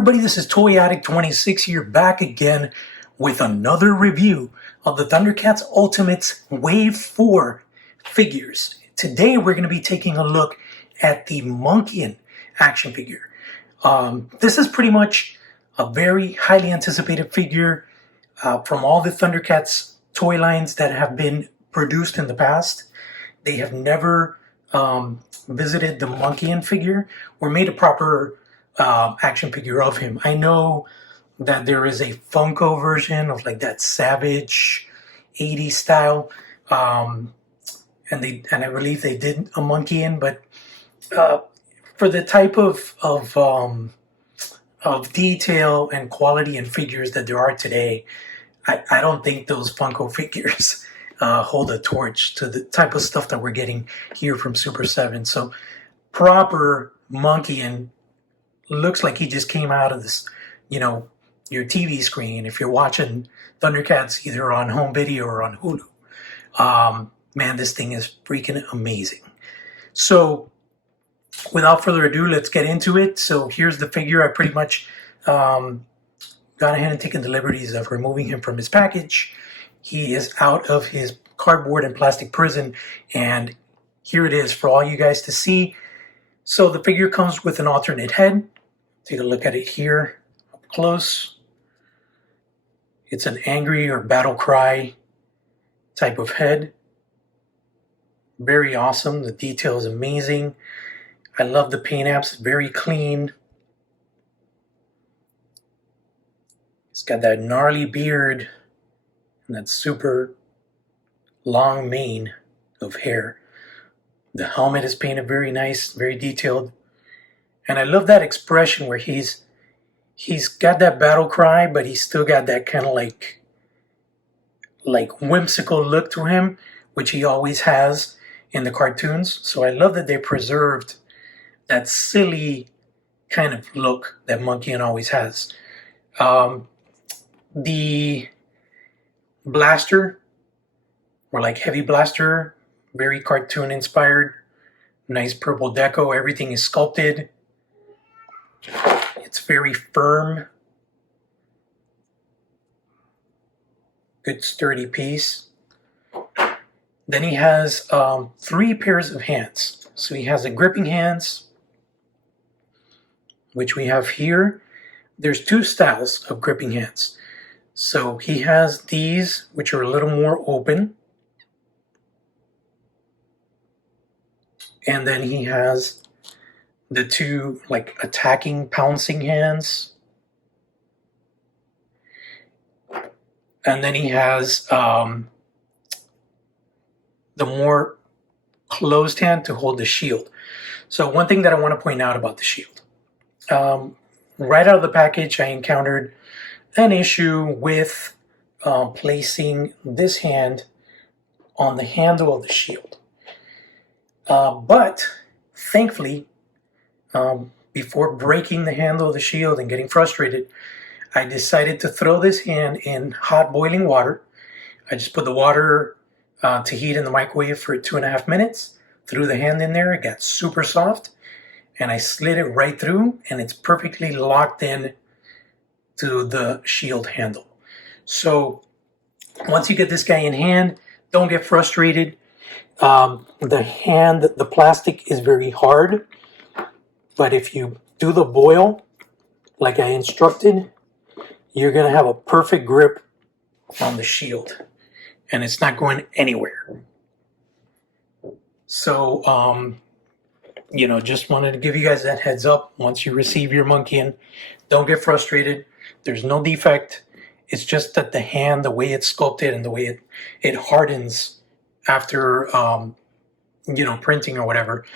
everybody, this is Toy Addict 26 here, back again with another review of the Thundercats Ultimates Wave 4 figures. Today we're going to be taking a look at the Monkian action figure. This is pretty much a very highly anticipated figure from all the Thundercats toy lines that have been produced in the past. They have never visited the Monkian figure or made a proper action figure of him. I know that there is a Funko version of like that savage 80s style, and I believe they did a Monkian, but for the type of detail and quality and figures that there are today, I don't think those Funko figures hold a torch to the type of stuff that we're getting here from Super 7. So proper Monkian looks like he just came out of this, your TV screen. If you're watching Thundercats either on home video or on Hulu, man, this thing is freaking amazing. So without further ado, let's get into it. So here's the figure. I pretty much gone ahead and taken the liberties of removing him from his package. He is out of his cardboard and plastic prison, and here it is for all you guys to see. So the figure comes with an alternate head. Take a look at it here up close. It's an angry or battle cry type of head. Very awesome. The detail is amazing. I love the paint apps. Very clean. It's got that gnarly beard and that super long mane of hair. The helmet is painted very nice, very detailed. And I love that expression where he's got that battle cry, but he's still got that kind of like whimsical look to him, which he always has in the cartoons. So I love that they preserved that silly kind of look that Monkian always has. The blaster, or like heavy blaster, very cartoon inspired. Nice purple deco. Everything is sculpted. It's very firm. Good sturdy piece. Then he has 3 pairs of hands. So he has the gripping hands, which we have here. There's 2 styles of gripping hands. So he has these, which are a little more open. And then he has the 2 like attacking, pouncing hands. And then he has the more closed hand to hold the shield. So one thing that I want to point out about the shield. Right out of the package, I encountered an issue with placing this hand on the handle of the shield. But thankfully, before breaking the handle of the shield and getting frustrated, I decided to throw this hand in hot boiling water. I just put the water to heat in the microwave for 2.5 minutes, threw the hand in there, it got super soft, and I slid it right through, and it's perfectly locked in to the shield handle. So once you get this guy in hand, don't get frustrated. The plastic is very hard, but if you do the boil like I instructed, you're going to have a perfect grip on the shield, and it's not going anywhere. So, just wanted to give you guys that heads up. Once you receive your Monkian, don't get frustrated. There's no defect. It's just that the hand, the way it's sculpted and the way it hardens after, printing or whatever,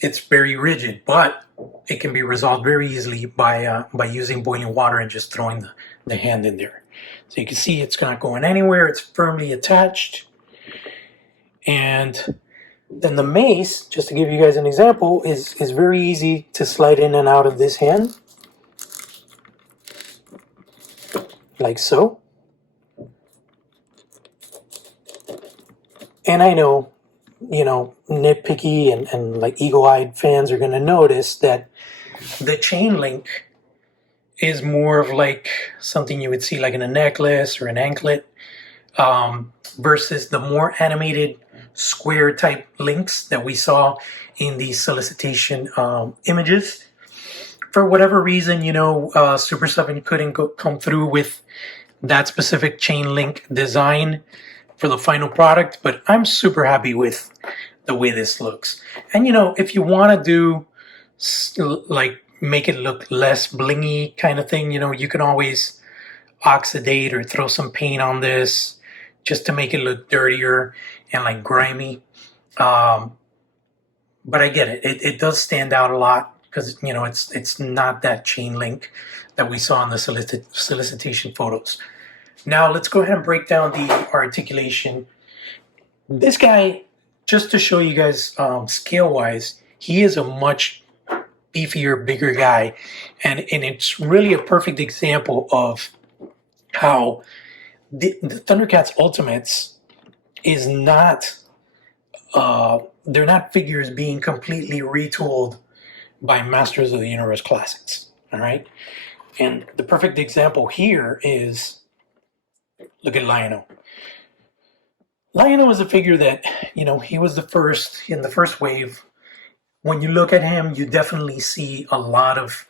it's very rigid, but it can be resolved very easily by using boiling water and just throwing the hand in there. So you can see it's not going anywhere. It's firmly attached. And then the mace, just to give you guys an example, is very easy to slide in and out of this hand. Like so. And I know, nitpicky and like eagle-eyed fans are going to notice that the chain link is more of like something you would see like in a necklace or an anklet, versus the more animated square type links that we saw in the solicitation images. For whatever reason, Super 7 couldn't come through with that specific chain link design for the final product, but I'm super happy with the way this looks. And if you want to do like make it look less blingy kind of thing, you can always oxidate or throw some paint on this just to make it look dirtier and like grimy. But I get it. It does stand out a lot because it's not that chain link that we saw in the solicitation photos. Now let's go ahead and break down the articulation. This guy, just to show you guys scale wise, he is a much beefier, bigger guy, and it's really a perfect example of how the Thundercats Ultimates is not. They're not figures being completely retooled by Masters of the Universe Classics. All right, and the perfect example here is, look at Lionel. Lionel is a figure that, he was the first in the first wave. When you look at him, you definitely see a lot of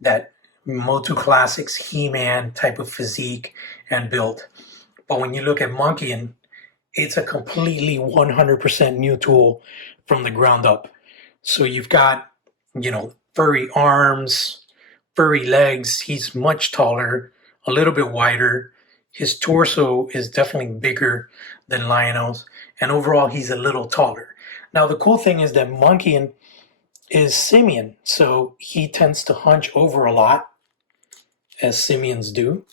that Motu Classics He-Man type of physique and build. But when you look at Monkian, it's a completely 100% new tool from the ground up. So you've got, furry arms, furry legs. He's much taller, a little bit wider. His torso is definitely bigger than Lionel's, and overall he's a little taller. Now the cool thing is that Monkian is simian, so he tends to hunch over a lot, as simians do.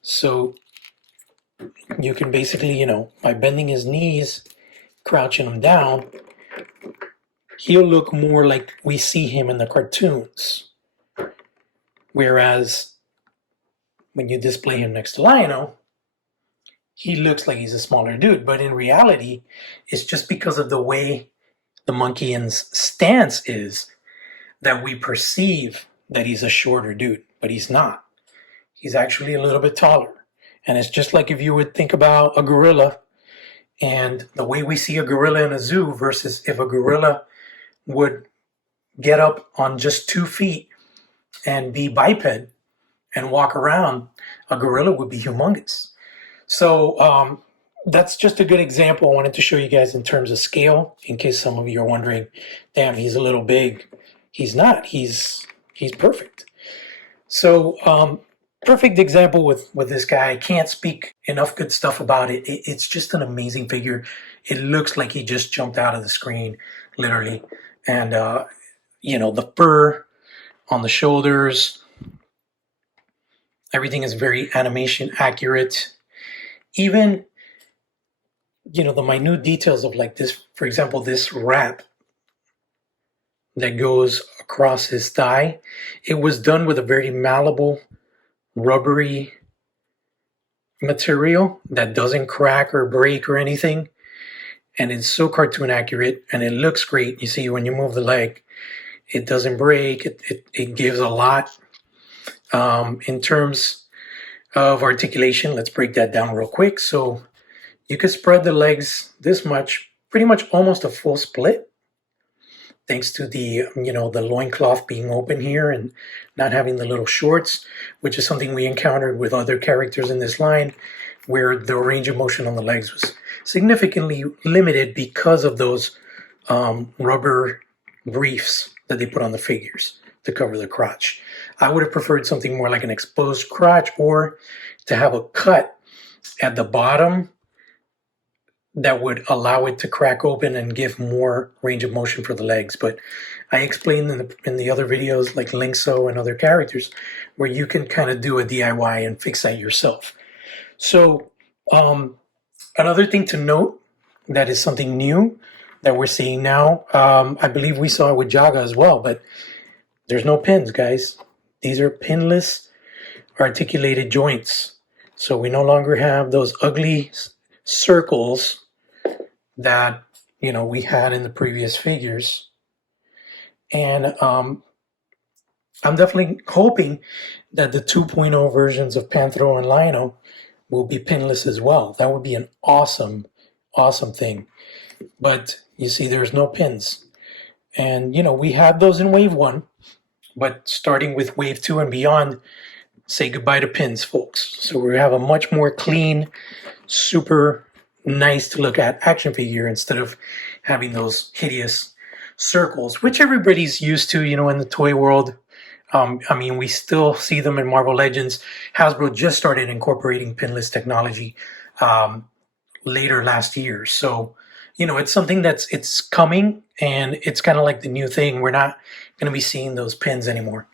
So you can basically, by bending his knees, crouching him down, he'll look more like we see him in the cartoons. Whereas when you display him next to Lionel, he looks like he's a smaller dude. But in reality, it's just because of the way the Monkian's stance is that we perceive that he's a shorter dude, but he's not. He's actually a little bit taller. And it's just like if you would think about a gorilla and the way we see a gorilla in a zoo versus if a gorilla would get up on just 2 feet and be biped and walk around, a gorilla would be humongous. So that's just a good example I wanted to show you guys in terms of scale, in case some of you are wondering, damn, he's a little big. He's not. He's perfect. So perfect example with this guy. I can't speak enough good stuff about it. It's just an amazing figure. It looks like he just jumped out of the screen, literally. And, the fur on the shoulders, everything is very animation accurate. Even, the minute details of like this, for example, this wrap that goes across his thigh, it was done with a very malleable, rubbery material that doesn't crack or break or anything. And it's so cartoon accurate and it looks great. You see, when you move the leg, it doesn't break. It gives a lot. In terms of articulation, let's break that down real quick. So you could spread the legs this much, pretty much almost a full split, thanks to the loincloth being open here and not having the little shorts, which is something we encountered with other characters in this line, where the range of motion on the legs was significantly limited because of those rubber briefs that they put on the figures to cover the crotch. I would have preferred something more like an exposed crotch, or to have a cut at the bottom that would allow it to crack open and give more range of motion for the legs. But I explained in the other videos, like Linkso and other characters, where you can kind of do a DIY and fix that yourself. So another thing to note that is something new that we're seeing now, I believe we saw it with Jaga as well, but there's no pins, guys. These are pinless articulated joints. So we no longer have those ugly circles that we had in the previous figures. And I'm definitely hoping that the 2.0 versions of Panthro and Lionel will be pinless as well. That would be an awesome, awesome thing. But you see, there's no pins. And, we have those in Wave 1, but starting with Wave 2 and beyond, say goodbye to pins, folks. So we have a much more clean, super nice to look at action figure instead of having those hideous circles, which everybody's used to, in the toy world. We still see them in Marvel Legends. Hasbro just started incorporating pinless technology later last year. So, it's something it's coming, and it's kind of like the new thing. We're not going to be seeing those pins anymore.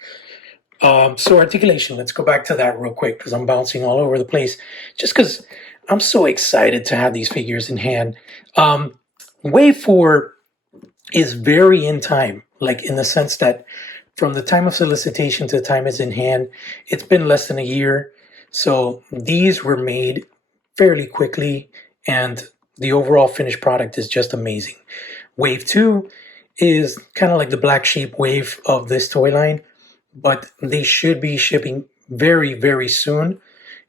So articulation, let's go back to that real quick because I'm bouncing all over the place. Just because I'm so excited to have these figures in hand. Wave 4 is very in time, like in the sense that from the time of solicitation to the time it's in hand, it's been less than a year. So these were made fairly quickly, and the overall finished product is just amazing. Wave 2 is kind of like the black sheep wave of this toy line, but they should be shipping very, very soon,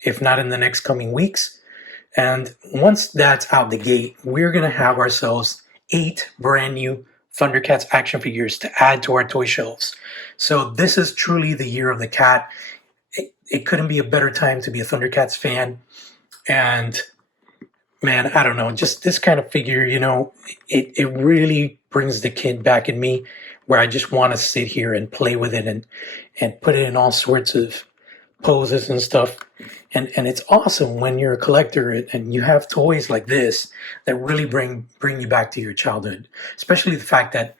if not in the next coming weeks. And once that's out the gate, we're going to have ourselves 8 brand new Thundercats action figures to add to our toy shelves. So this is truly the year of the cat. It couldn't be a better time to be a Thundercats fan. And man, I don't know, just this kind of figure, it really brings the kid back in me, where I just want to sit here and play with it and put it in all sorts of poses and stuff. And it's awesome when you're a collector and you have toys like this that really bring you back to your childhood. Especially the fact that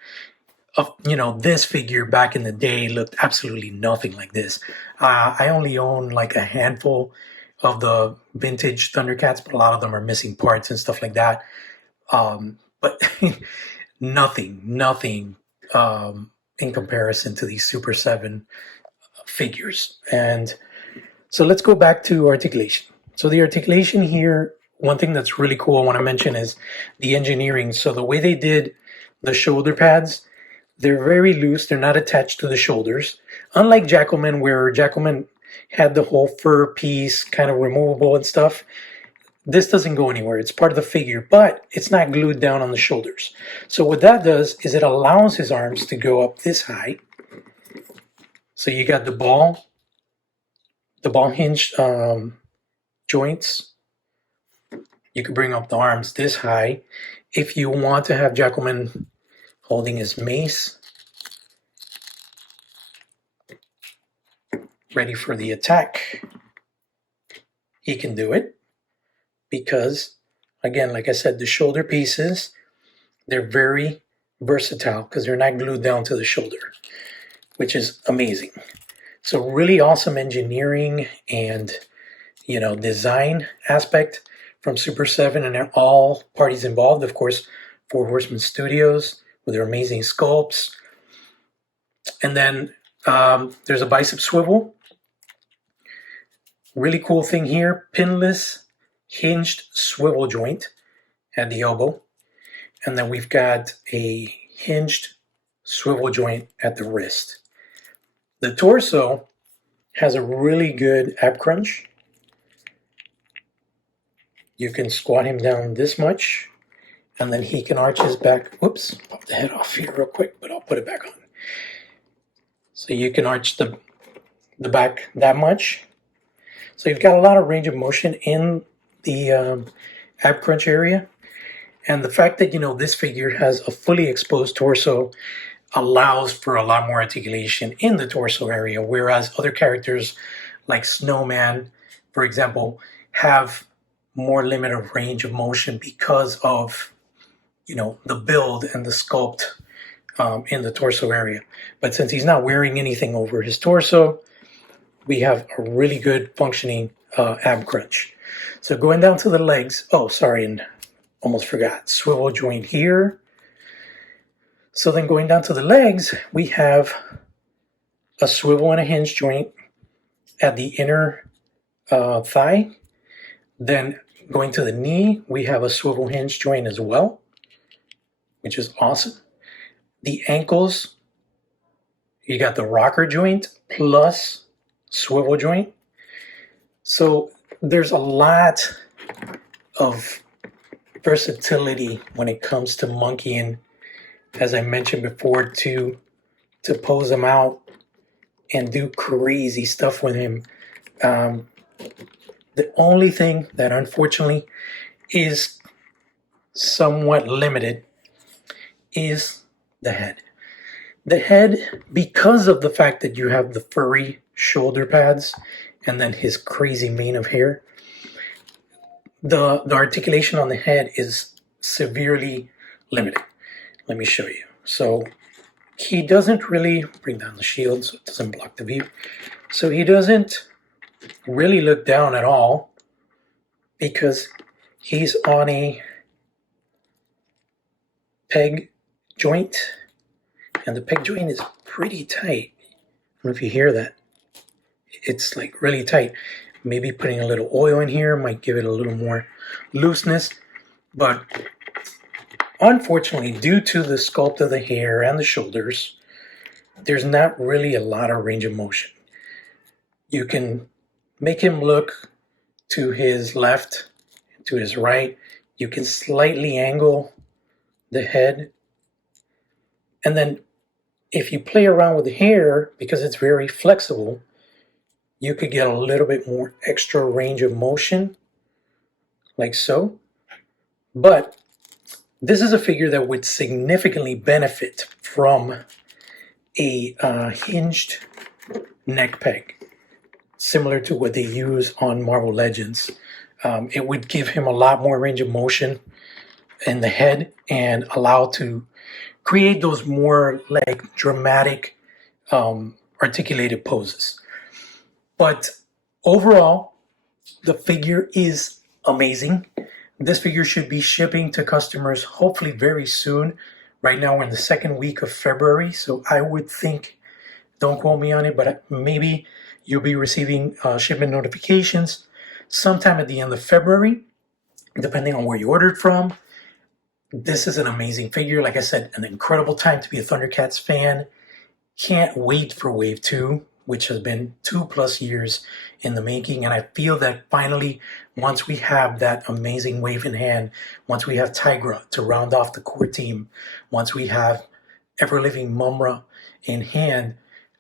this figure back in the day looked absolutely nothing like this. I only own like a handful of the vintage Thundercats, but a lot of them are missing parts and stuff like that. But nothing in comparison to these Super 7 figures. And so let's go back to articulation. So the articulation here, one thing that's really cool I want to mention is the engineering. So the way they did the shoulder pads, they're very loose. They're not attached to the shoulders. Unlike Jackalman, where Jackalman had the whole fur piece kind of removable and stuff, this doesn't go anywhere. It's part of the figure, but it's not glued down on the shoulders. So what that does is it allows his arms to go up this high. So you got the ball hinge joints. You can bring up the arms this high. If you want to have Jackalman holding his mace, ready for the attack, he can do it. Because, again, like I said, the shoulder pieces, they're very versatile because they're not glued down to the shoulder, which is amazing. So really awesome engineering and, design aspect from Super 7 and all parties involved. Of course, Four Horsemen Studios with their amazing sculpts. And then there's a bicep swivel. Really cool thing here, pinless hinged swivel joint at the elbow. And then we've got a hinged swivel joint at the wrist. The torso has a really good ab crunch. You can squat him down this much, and then he can arch his back. Whoops, pop the head off here real quick, but I'll put it back on. So you can arch the back that much. So you've got a lot of range of motion in the ab crunch area. And the fact that, this figure has a fully exposed torso allows for a lot more articulation in the torso area, whereas other characters like Snowman, for example, have more limited range of motion because of, the build and the sculpt in the torso area. But since he's not wearing anything over his torso, we have a really good functioning ab crunch. So going down to the legs, and almost forgot, swivel joint here. So then going down to the legs, we have a swivel and a hinge joint at the inner thigh. Then going to the knee, we have a swivel hinge joint as well, which is awesome. The ankles, You got the rocker joint plus swivel joint. So there's a lot of versatility when it comes to Monkian, as I mentioned before, to pose him out and do crazy stuff with him. The only thing that unfortunately is somewhat limited is the head. The head, because of the fact that you have the furry shoulder pads and then his crazy mane of hair, the articulation on the head is severely limited. Let me show you. So he doesn't really bring down the shield so it doesn't block the view. So he doesn't really look down at all because he's on a peg joint, and the peg joint is pretty tight. I don't know if you hear that. It's like really tight. Maybe putting a little oil in here might give it a little more looseness, but unfortunately, due to the sculpt of the hair and the shoulders, there's not really a lot of range of motion. You can make him look to his left, to his right. You can slightly angle the head. And then if you play around with the hair, because it's very flexible, you could get a little bit more extra range of motion, like so. But this is a figure that would significantly benefit from a hinged neck peg, similar to what they use on Marvel Legends. It would give him a lot more range of motion in the head and allow to create those more like dramatic articulated poses. But overall, the figure is amazing. This figure should be shipping to customers hopefully very soon. Right now we're in the second week of February, so I would think, don't quote me on it, but maybe you'll be receiving shipment notifications sometime at the end of February, depending on where you ordered from. This is an amazing figure. Like I said, an incredible time to be a Thundercats fan. Can't wait for Wave 2, which has been 2+ years in the making. And I feel that finally, once we have that amazing wave in hand, once we have Tigra to round off the core team, once we have ever-living Mumra in hand,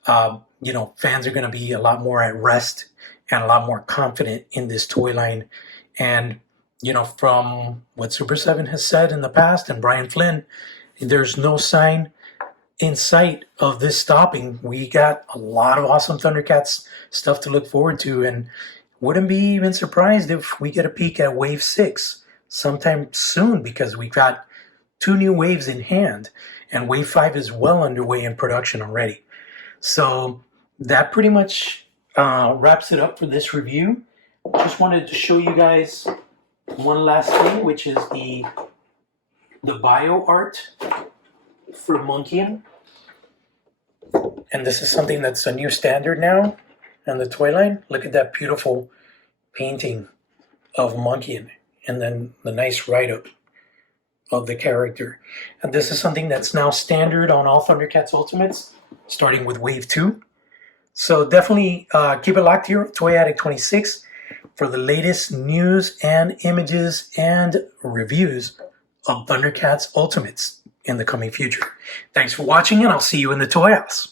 fans are going to be a lot more at rest and a lot more confident in this toy line. And, from what Super 7 has said in the past and Brian Flynn, there's no sign in sight of this stopping. We got a lot of awesome Thundercats stuff to look forward to, and wouldn't be even surprised if we get a peek at Wave 6 sometime soon, because we got 2 new waves in hand, and Wave 5 is well underway in production already. So that pretty much wraps it up for this review. Just wanted to show you guys one last thing, which is the bio art for Monkian. And this is something that's a new standard now in the toy line. Look at that beautiful painting of Monkian, and then the nice write-up of the character. And this is something that's now standard on all Thundercats Ultimates, starting with Wave 2. So definitely keep it locked here, Toy Addict 26, for the latest news and images and reviews of Thundercats Ultimates in the coming future. Thanks for watching, and I'll see you in the toy house.